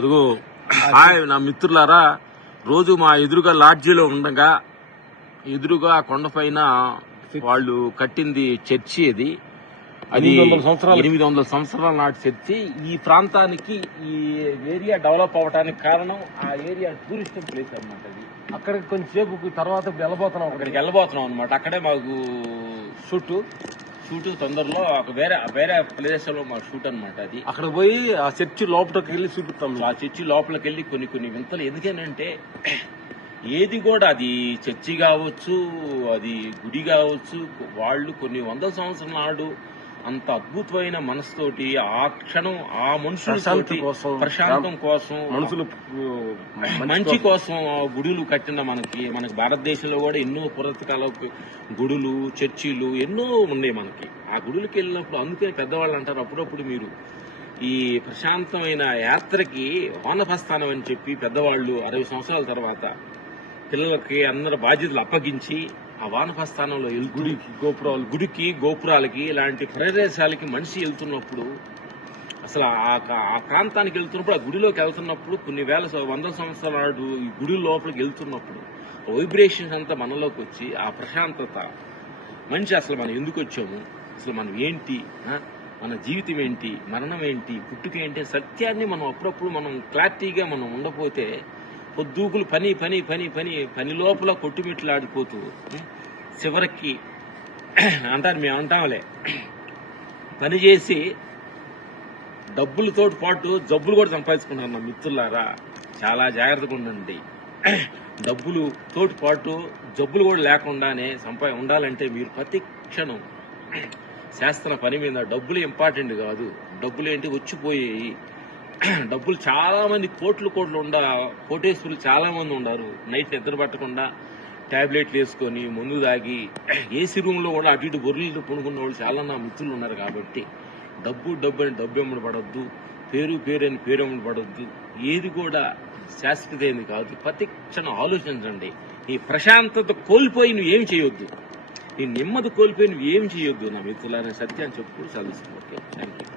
అదిగో హాయ్ నా మిత్రులారా, రోజు మా ఎదురుగా లాడ్జీలో ఉండగా ఎదురుగా కొండపైన వాళ్ళు కట్టింది చర్చి. అది 800 సంవత్సరాల నాటి చర్చి. ఈ ప్రాంతానికి ఈ ఏరియా డెవలప్ అవడానికి కారణం ఆ ఏరియా టూరిస్ట్ ప్లేస్ అనమాట. అది అక్కడికి కొంచెంసేపు తర్వాత అక్కడికి వెళ్ళబోతున్నాం అనమాట. అక్కడే మాకు షూట్ తొందరలో వేరే ప్లేస్ లో మా షూట్ అనమాట. అది అక్కడ పోయి ఆ చర్చి లోపలికి వెళ్ళి చూపిస్తాం. ఆ చర్చి లోపలికి వెళ్ళి కొన్ని వింతలు. ఎందుకనంటే ఏది కూడా అది చర్చి కావచ్చు, అది గుడి కావచ్చు, వాళ్ళు కొన్ని 100 సంవత్సరాల నాడు అంత అద్భుతమైన మనసుతోటి ఆ క్షణం ఆ మనుషుల ప్రశాంతం కోసం, మనుషులు మంచి కోసం గుడులు కట్టిన మనకి భారతదేశంలో కూడా ఎన్నో పురాతకాల గుడులు, చర్చిలు ఎన్నో ఉన్నాయి మనకి. ఆ గుడులకు వెళ్ళినప్పుడు అందుకని పెద్దవాళ్ళు అంటారు, అప్పుడప్పుడు మీరు ఈ ప్రశాంతమైన యాత్రకి వానప్రస్థానం అని చెప్పి పెద్దవాళ్ళు 60 సంవత్సరాల తర్వాత పిల్లలకి అందరు బాధ్యతలు అప్పగించి ఆ వానప్రస్థానంలో గుడికి గోపురాలకి ఇలాంటి ప్రదేశాలకి మనిషి వెళ్తున్నప్పుడు, అసలు ఆ ప్రాంతానికి వెళ్తున్నప్పుడు, ఆ గుడిలోకి వెళ్తున్నప్పుడు, కొన్ని 100 సంవత్సరాల నాడు ఈ గుడి లోపలికి వెళ్తున్నప్పుడు వైబ్రేషన్స్ అంతా మనలోకి వచ్చి ఆ ప్రశాంతత మనిషి అసలు మనం ఎందుకు వచ్చాము, అసలు మనం ఏంటి, మన జీవితం ఏంటి, మరణం ఏంటి, పుట్టుక ఏంటి, సత్యాన్ని మనం అప్పుడప్పుడు మనం క్లారిటీగా మనం ఉండకపోతే పొద్దుకులు పని లోపల కొట్టుమిట్లాడిపోతూ చివరికి అంటారు, మేము అంటాంలే, పని చేసి డబ్బులతో పాటు జబ్బులు కూడా సంపాదించుకుంటారు. నా మిత్రులారా, చాలా జాగ్రత్తగా ఉండండి. డబ్బులు తోటి పాటు జబ్బులు కూడా లేకుండానే ఉండాలంటే మీరు ప్రతి క్షణం చేస్తున్న పని మీద డబ్బులు ఇంపార్టెంట్ కాదు. డబ్బులు ఏంటి వచ్చిపోయాయి. డబ్బులు చాలా మంది కోట్లు కోటేశ్వరులు చాలా మంది ఉన్నారు. నైట్ నిద్ర పట్టకుండా టాబ్లెట్లు వేసుకొని ముందు దాగి ఏసీ రూమ్ లో కూడా అటు ఇటు బొర్రెలు పొనుకున్న వాళ్ళు చాలా నా మిత్రులు ఉన్నారు. కాబట్టి డబ్బు అని డబ్బు ఎమ్మడి పడొద్దు, పేరు అని పేరు ఎమ్మడి పడొద్దు. ఏది కూడా శాశ్వతమైనది కాదు. ప్రతి క్షణం ఆలోచించండి. ఈ ప్రశాంతత కోల్పోయి నువ్వు ఏం చేయొద్దు, ఈ నెమ్మది కోల్పోయి నువ్వు ఏం చేయొద్దు. నా మిత్రులని సత్యాన్ని చెప్పుకుంటూ చదువుతుంది. Okay, thank you.